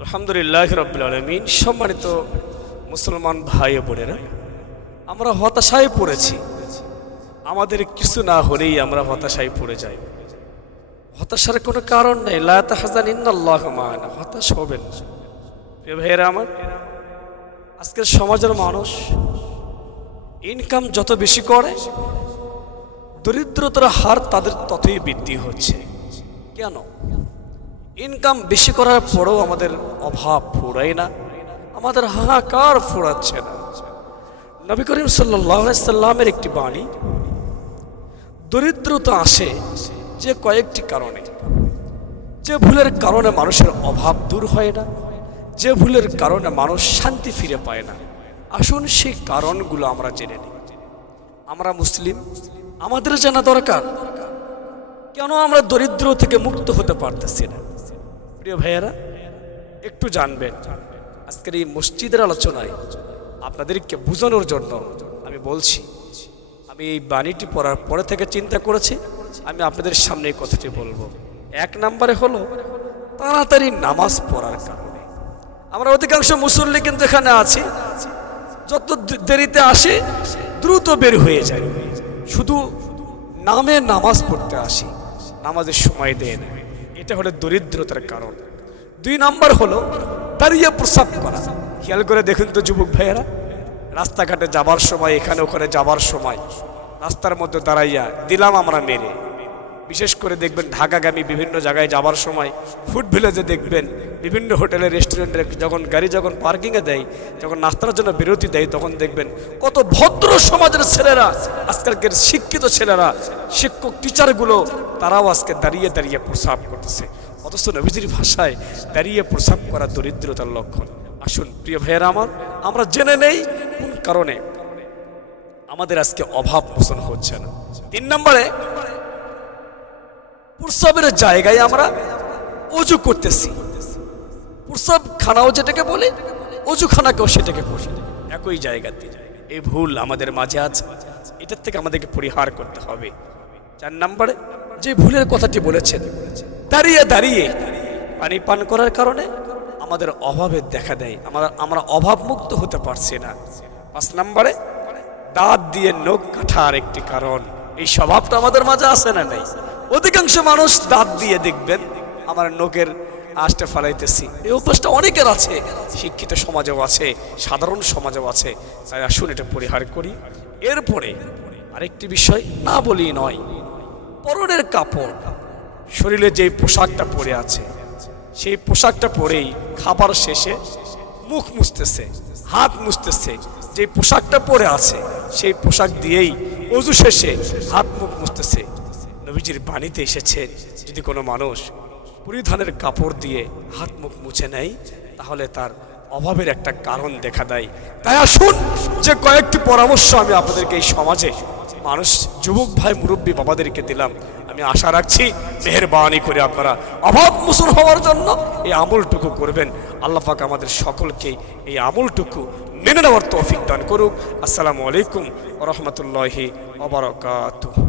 আলহামদুলিল্লাহ রবিল আলমিন। সম্মানিত মুসলমান ভাই বোনেরা, আমরা হতাশায় পড়েছি। আমাদের কিছু না হলেই আমরা হতাশায় পড়ে যাই। হতাশার কোনো কারণ নেই। লাহাজান ইন্নাল্লাহ মান হতাশ হবেন। ভাইয়েরা আমার, আজকের সমাজের মানুষ ইনকাম যত বেশি করে, দরিদ্রতার হার তাদের ততই বৃদ্ধি হচ্ছে। কেন? ইনকাম বেশি করার পরেও আমাদের অভাব ফুরায় না, আমাদের হাহাকার ফুরাচ্ছে না। নবী করিম সাল্লামের একটি বাণী, দরিদ্রতা আসে যে কয়েকটি কারণে। যে ভুলের কারণে মানুষের অভাব দূর হয় না, যে ভুলের কারণে মানুষ শান্তি ফিরে পায় না। আসুন সেই কারণগুলো আমরা জেনে নিই। আমরা মুসলিম, আমাদের জানা দরকার। কেন আমরা দরিদ্র থেকে মুক্ত হতে পারতেছি না? প্রিয় ভাইয়েরা, একটু জানবেন, আজকের এই মসজিদের আলোচনায় আপনাদেরকে বোঝানোর জন্য আমি বলছি, আমি এই বাণীটি পড়ার পরে থেকে চিন্তা করেছি, আমি আপনাদের সামনে এই কথাটি বলব। এক নম্বরে হলো, তাড়াতাড়ি নামাজ পড়ার কারণে। আমরা অধিকাংশ মুসল্লি কিন্তু এখানে আছি, যত দেরিতে আসে, দ্রুত বের হয়ে যায় শুধু নামে নামাজ পড়তে আসি, নামাজের সময় দেয় না। এটা হলো দরিদ্রতার কারণ। দুই নম্বর হলো দাঁড়িয়ে প্রসাদ করা। খেয়াল করে দেখুন তো যুবক ভাইয়েরা, রাস্তাঘাটে যাবার সময়, এখানে ওখানে যাবার সময়, রাস্তার মধ্যে দাঁড়াইয়া দিলাম আমরা মেরে বিশেষ করে দেখবেন ঢাকাগামী বিভিন্ন জায়গায় যাবার সময় ফুড ভিলেজে দেখবেন বিভিন্ন হোটেলে রেস্টুরেন্টে যখন গাড়ি যখন পার্কিংয়ে দেয়, যখন নাস্তার জন্য বিরতি দেয়, তখন দেখবেন কত ভদ্র সমাজের ছেলেরা, আজকালকের শিক্ষিত ছেলেরা, শিক্ষক টিচারগুলো তারাও আজকে দাঁড়িয়ে দাঁড়িয়ে প্রসাব করতেছে। অথচ নবীজির ভাষায় দাঁড়িয়ে প্রসাব করা দরিদ্রতার লক্ষণ। আসুন, প্রিয় ভাইয়েরা আমার, আমরা জেনে নেই কোন কারণে আমাদের আজকে অভাব পোষণ হচ্ছে না। তিন নম্বরে প্রসবের জায়গায় আমরা অজু করতেছি। প্রসব খানাও যেটাকে বলি অজু খানাকেও সেটাকে বলি। একই জায়গাতে। এই ভুল আমাদের মাঝে আছে। এটার থেকে আমাদেরকে পরিহার করতে হবে। চার নম্বরে, যে ভুলের কথাটি বলেছেন, দাঁড়িয়ে দাঁড়িয়ে পানি পান করার কারণে আমাদের অভাবের দেখা দেয়। আমরা আমরা অভাবমুক্ত হতে পারছি না। পাঁচ নম্বরে, দাঁত দিয়ে নখ কাটার একটি কারণ। এই স্বভাবটা আমাদের মাঝে আসে না নেই? অধিকাংশ মানুষ দাঁত দিয়ে দেখবেন, আমার নখের আষ্টে ফালাইতেছি। এই অভ্যাসটা অনেকের আছে, শিক্ষিত সমাজেও আছে, সাধারণ সমাজেও আছে। তাই আসুন এটা পরিহার করি। এরপরে আরেকটি বিষয়, না বলি নয়, পরনের কাপড়, শরীরে যে পোশাকটা পরে আছে, সেই পোশাকটা পরেই খাবার শেষে মুখ মুছতেছে, হাত মুছতেছে। যে পোশাকটা পরে আছে, সেই পোশাক দিয়েই অজু শেষে হাত মুখ মুছতেছে। নবীজির বাণীতে এসেছে, যদি কোনো মানুষ পরিধানের কাপড় দিয়ে হাত মুখ মুছে নেয়, তাহলে তার অভাবের একটা কারণ দেখা দেয়। তাই আসুন যে কয়েকটি পরামর্শ আমি আপনাদেরকে এই সমাজে মানুষ, যুবক ভাই, মুরব্বী বাবাদেরকে দিলাম। আমি আশা রাখছি মেহরবানি করে আপনারা অভাব মুসুর হওয়ার জন্য এই আমলটুকু করবেন। আল্লাহ পাক আমাদের সকলকে এই আমলটুকু মেনে নেওয়ার তৌফিক দান করুক। আসসালামু আলাইকুম রহমতুল্লাহি ওবরাকাতুহু